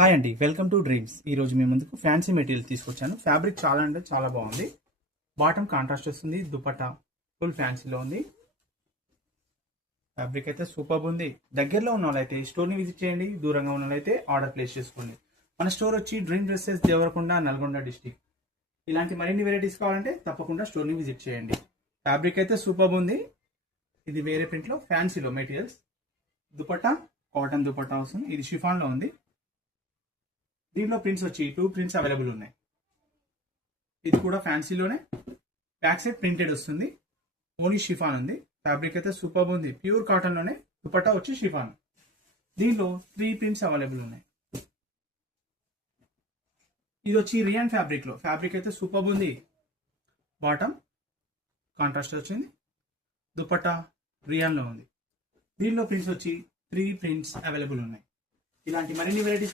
Hi అండి, welcome to dreams. ఈ రోజు మీ ముందుకు ఫ్యాన్సీ మెటీరియల్ తీసుకొచ్చాను. ఫ్యాబ్రిక్ చాలా అంటే చాలా బాగుంది. బాటమ్ కాంట్రాస్ట్ వస్తుంది, దుపట్టా ఫుల్ ఫ్యాన్సీలో ఉంది. ఫ్యాబ్రిక్ అయితే సూపర్ ఉంది. దగ్గరలో ఉన్న వాళ్ళైతే స్టోర్ని విజిట్ చేయండి, దూరంగా ఉన్న వాళ్ళైతే ఆర్డర్ ప్లేస్ చేసుకోండి. మన స్టోర్ వచ్చి dream dresses, Devarakonda, Nalgonda district. ఇలాంటి మరిన్ని వెరైటీస్ కావాలంటే తప్పకుండా స్టోర్ని విజిట్ చేయండి. ఫ్యాబ్రిక్ అయితే సూపర్ ఉంది. ఇది వేరే ప్రింట్లో ఫ్యాన్సీలో మెటీరియల్స్. దుపట్టా కాటన్ దుపట్టా వస్తుంది. ఇది షిఫాన్లో ఉంది. దీనిలో ప్రింట్స్ వచ్చి 2 ప్రింట్స్ అవైలబుల్ ఉన్నాయి. ఇది కూడా ఫ్యాన్సీలోనే బ్యాక్ సైడ్ ప్రింటెడ్ వస్తుంది. ఓన్లీ షిఫాన్ ఉంది. ఫ్యాబ్రిక్ అయితే సూపర్ ఉంది. ప్యూర్ కాటన్ లోనే దుపట్టా వచ్చి షిఫాన్. దీనిలో 3 ప్రింట్స్ అవైలబుల్ ఉన్నాయి. ఇది వచ్చి రియాన్ ఫ్యాబ్రిక్ లో. ఫ్యాబ్రిక్ అయితే సూపర్ ఉంది. బాటమ్ కాంట్రాస్ట్ వచ్చింది, దుపట్టా రియాన్ లో ఉంది. దీనిలో ప్రింట్స్ వచ్చి 3 ప్రింట్స్ అవైలబుల్ ఉన్నాయి. ఇలాంటి మరిన్ని వెరైటీస్